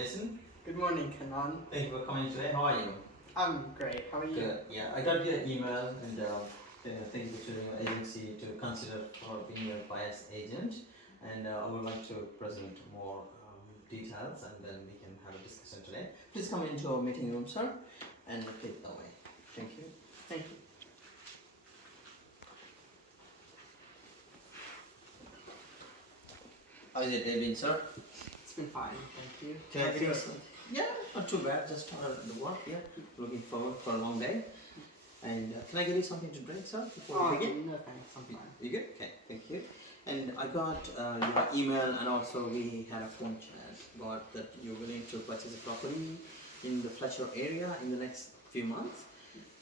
Jason. Good morning, Kanan. Thank you for coming today. How are you? I'm great. How are you? Good. Yeah, I got your email and thank you for choosing your agency to consider for being your buyer's agent. And I would like to present more details and then we can have a discussion today. Please come into our meeting room, sir, and take that way. Thank you. Thank you. How is your day been, sir? It's been fine, thank you. Can I How's get yours? Yeah, not too bad. Just started the work. Yeah, looking forward for a long day. And can I give you something to drink, sir, before we begin? No thanks, I'm fine. You good? Okay, thank you. And I got your email, and also we had a phone chat about that you're willing to purchase a property in the Fletcher area in the next few months.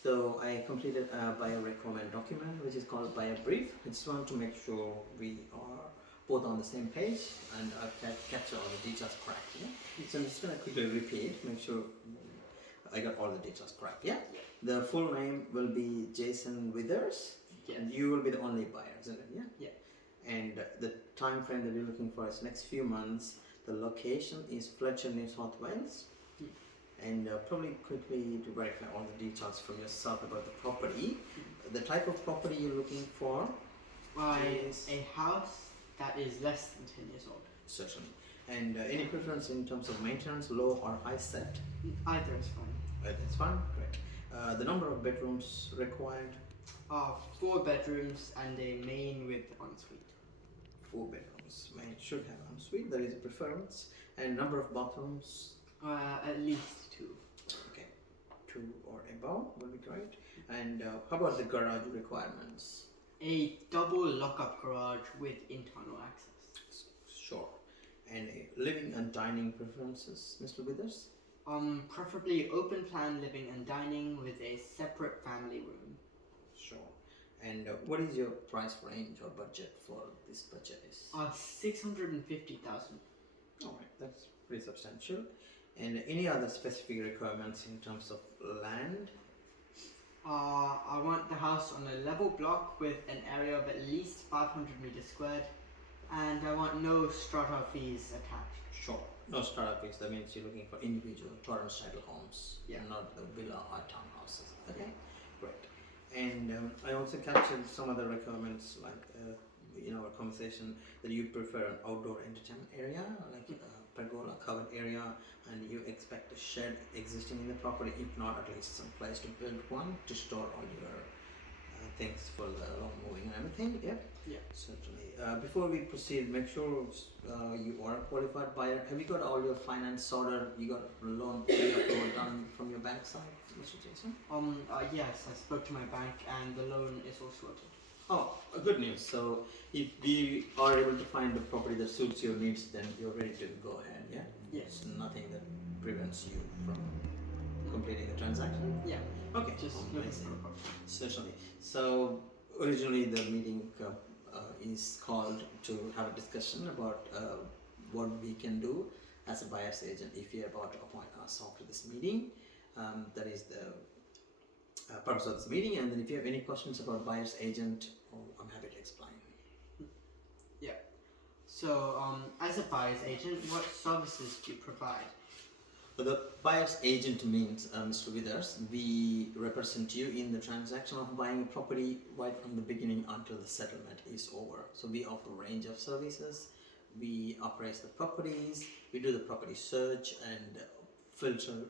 So I completed a buyer requirement document, which is called buyer brief. I just want to make sure we are both on the same page and I've captured all the details correct. Yeah? So I'm just going to quickly repeat, make sure I got all the details correct. Yeah. The full name will be Jason Withers. Yes. And you will be the only buyer, isn't it? Yeah. Yeah. And the time frame that you're looking for is next few months. The location is Fletcher, New South Wales. And probably quickly to verify all the details from yourself about the property. The type of property you're looking for is a house that is less than 10 years old. certainly. And any preference in terms of maintenance, low or high set? Either is fine. That's fine. Great. The number of bedrooms required? 4 bedrooms and a main with ensuite. 4 bedrooms. Main should have ensuite. That is a preference. And number of bathrooms? At least 2. Okay, 2 or above will be great. And how about the garage requirements? A double lock-up garage with internal access. Sure. And living and dining preferences, Mr. Withers? Preferably open plan living and dining with a separate family room. Sure. And what is your price range or budget for this purchase? 650,000. Alright, that's pretty substantial. And any other specific requirements in terms of land? I want the house on a level block with an area of at least 500 meters squared, and I want no strata fees attached. Sure. No startup fees. That means you're looking for individual Torrance title homes, Yeah. not the villa or townhouses. Okay, great. And I also captured some other requirements like in our conversation that you prefer an outdoor entertainment area, like a pergola covered area, and you expect a shed existing in the property, if not at least some place to build one to store all your things for the long moving and everything. Yeah. Yeah. Certainly. Before we proceed, make sure you are a qualified buyer. Have you got all your finance sorted? You got loan done from your bank side, Mr. Jason? Yes, I spoke to my bank and the loan is all sorted. Oh, good news. So if we are able to find a property that suits your needs, then you're ready to go ahead, yeah? Yes. There's nothing that prevents you from completing the transaction? Yeah. Okay. Just looking amazing. for a property. Certainly. So originally the meeting is called to have a discussion about what we can do as a buyer's agent if you're about to appoint us after this meeting. That is the purpose of this meeting, and then if you have any questions about buyer's agent, I'm happy to explain. Yeah. So, as a buyer's agent, what services do you provide? The buyer's agent means, Mr. Withers, we represent you in the transaction of buying a property right from the beginning until the settlement is over. So we offer a range of services. We appraise the properties, we do the property search and filter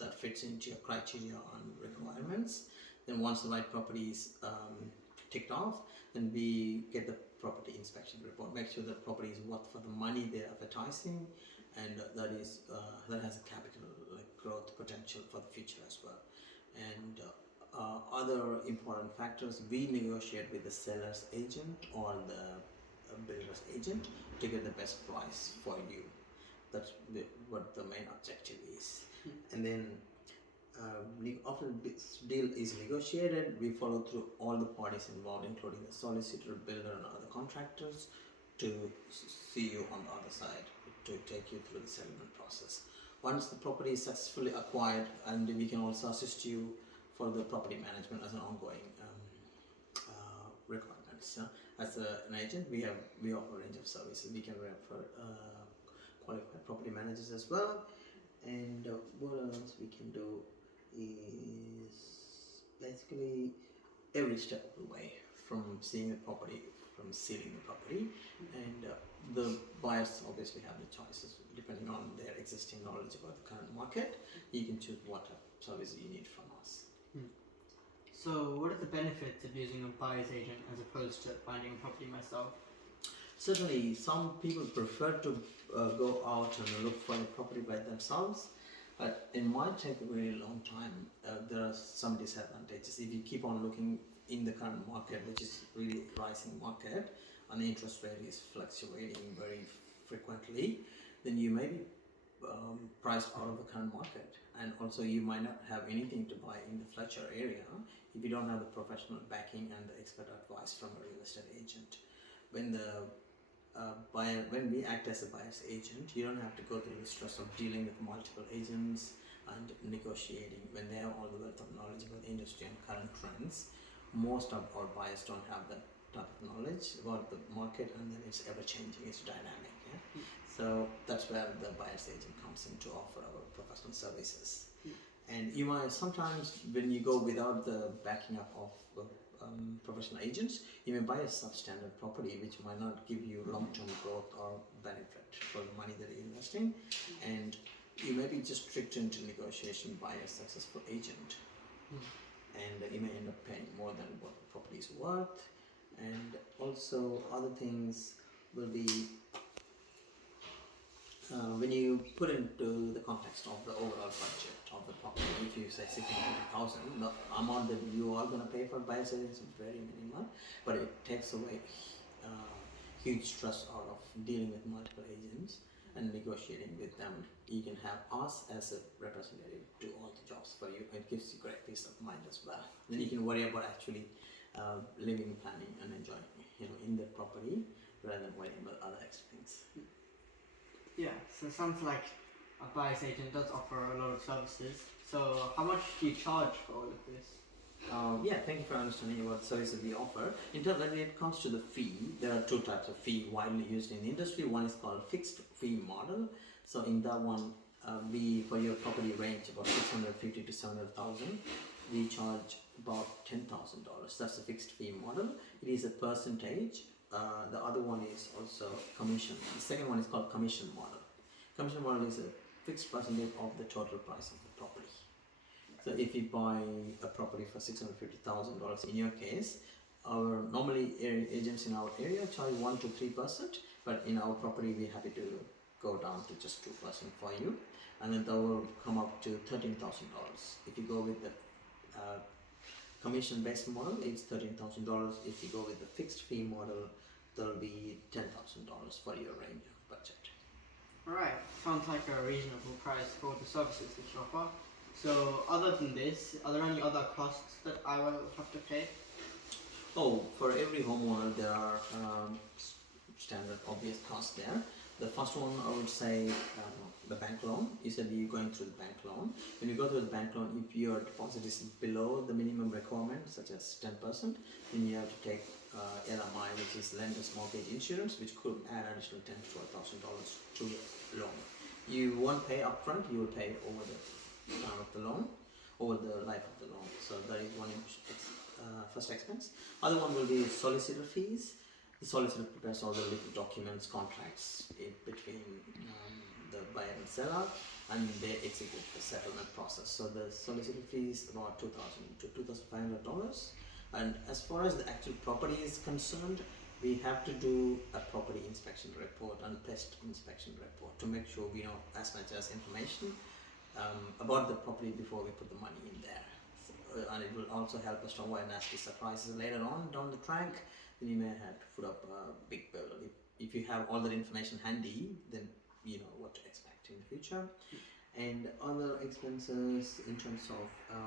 that fits into your criteria and requirements. Then once the right property is ticked off, then we get the property inspection report, make sure that property is worth for the money they're advertising, and that has a capital growth potential for the future as well. And other important factors, we negotiate with the seller's agent or the builder's agent to get the best price for you. That's what the main objective is. And then after this deal is negotiated, we follow through all the parties involved, including the solicitor, builder, and other contractors, to see you on the other side, to take you through the settlement process. Once the property is successfully acquired, and we can also assist you for the property management as an ongoing requirements. As an agent, we offer a range of services. We can refer qualified property managers as well. And what else we can do is basically every step of the way, from seeing the property, from sealing the property, and the buyers obviously have the choices depending on their existing knowledge about the current market. You can choose what type of service you need from us. So, what are the benefits of using a buyer's agent as opposed to finding a property myself? Certainly, some people prefer to go out and look for the property by themselves, but it might take a really long time. There are some disadvantages. If you keep on looking in the current market, which is really rising market, and the interest rate is fluctuating very frequently, then you may be priced out of the current market, and also you might not have anything to buy in the Fletcher area if you don't have the professional backing and the expert advice from a real estate agent. When the when we act as a buyer's agent, you don't have to go through the stress of dealing with multiple agents and negotiating when they have all the wealth of knowledge about the industry and current trends. Most of our buyers don't have that type of knowledge about the market, and then it's ever changing, it's dynamic. Yeah? So that's where the buyer's agent comes in to offer our professional services. And you might sometimes, when you go without the backing up of professional agents, you may buy a substandard property which might not give you long-term growth or benefit for the money that you're investing, and you may be just tricked into negotiation by a successful agent, and you may end up paying more than what the property is worth. And also other things will be when you put into the context of the overall budget of the property. If you say 650,000, the amount that you are going to pay for buyer's agent is very minimal, but it takes away huge stress out of dealing with multiple agents and negotiating with them. You can have us as a representative do all the jobs for you. It gives you great peace of mind as well. Then you can worry about actually living, planning, and enjoying, in the property rather than worrying about other expenses. Yeah, so it sounds like a buyer's agent does offer a lot of services. So, how much do you charge for all of this? Yeah, thank you for understanding what services we offer. In terms when it comes to the fee, there are two types of fee widely used in the industry. One is called fixed fee model. So in that one, we for your property range about 650 to 700,000, we charge about $10,000. That's the fixed fee model. It is a percentage. The other one is also commission. The second one is called commission model. Commission model is a fixed percentage of the total price of the property. So if you buy a property for $650,000 in your case, our normally agents in our area charge 1 to 3%, but in our property we're happy to go down to just 2% for you, and then that will come up to $13,000. If you go with the commission-based model, it's $13,000. If you go with the fixed fee model, that'll be $10,000 for your range of budget. Alright, sounds like a reasonable price for the services that you offer. So, other than this, are there any other costs that I will have to pay? Oh, for every homeowner there are standard obvious costs there. The first one I would say the bank loan. You said you're going through the bank loan. When you go through the bank loan, if your deposit is below the minimum requirement, such as 10%, then you have to take LMI, which is lender's mortgage insurance, which could add additional $10,000 to $12,000 to your loan. You won't pay upfront; you will pay over the term of the loan, over the life of the loan. So that is one first expense. Other one will be solicitor fees. The solicitor prepares all the legal documents, contracts between the buyer and seller, and they execute the settlement process. So the solicitor fee is about $2,000 to $2,500. And as far as the actual property is concerned, we have to do a property inspection report and pest inspection report to make sure we know as much as information about the property before we put the money in there. So, and it will also help us to avoid nasty surprises later on down the track. Then you may have to put up a big bill. If you have all that information handy, then you know what to expect in the future. And other expenses in terms of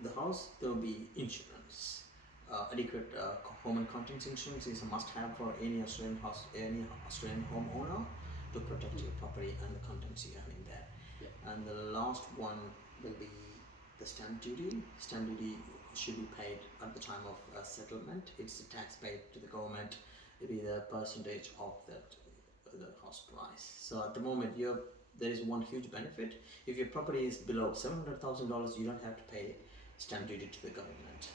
the house, there will be insurance. Adequate home and contents insurance is a must-have for any Australian house, any Australian homeowner to protect your property and the contents you have in there. Yeah. And the last one will be the stamp duty. Stamp duty should be paid at the time of settlement. It's a tax paid to the government. It is a percentage of the house price. So at the moment you're there is one huge benefit. If your property is below $700,000, you don't have to pay stamp duty to the government.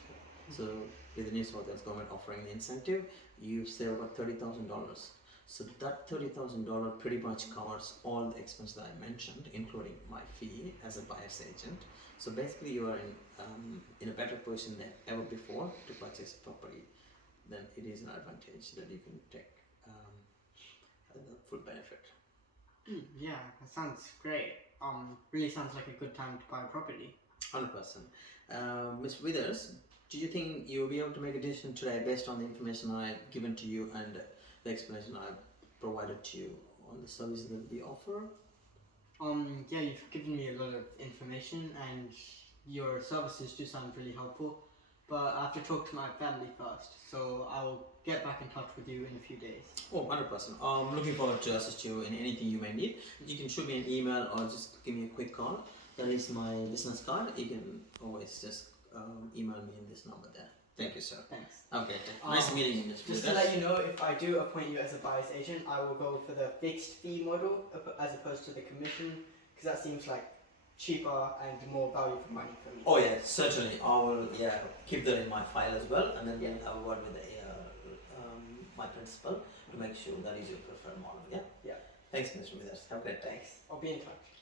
So with the New South Wales government offering the incentive, you save about $30,000. So that $30,000 pretty much covers all the expenses that I mentioned, including my fee as a buyer's agent. So basically, you are in a better position than ever before to purchase a property. Then it is an advantage that you can take the full benefit. Yeah, that sounds great. Really sounds like a good time to buy a property. 100%. Ms. Withers, do you think you'll be able to make a decision today based on the information I've given to you and the explanation I've provided to you on the services that we offer? Yeah, you've given me a lot of information and your services do sound really helpful. But I have to talk to my family first, so I'll get back in touch with you in a few days. Oh, 100%. I'm looking forward to assist you in anything you may need. You can shoot me an email or just give me a quick call. That is my business card. You can always just email me in this number there. Thank you, sir. Thanks. Okay, nice meeting you, Mr. Just to let you know, if I do appoint you as a buyer's agent, I will go for the fixed fee model as opposed to the commission, because that seems like cheaper and more value for money for me. Oh yeah, certainly. I will keep that in my file as well, and then we'll have a word with the, my principal to make sure that is your preferred model. Yeah. Yeah. Thanks, Mr. Withers. Have a great day. Thanks. I'll be in touch.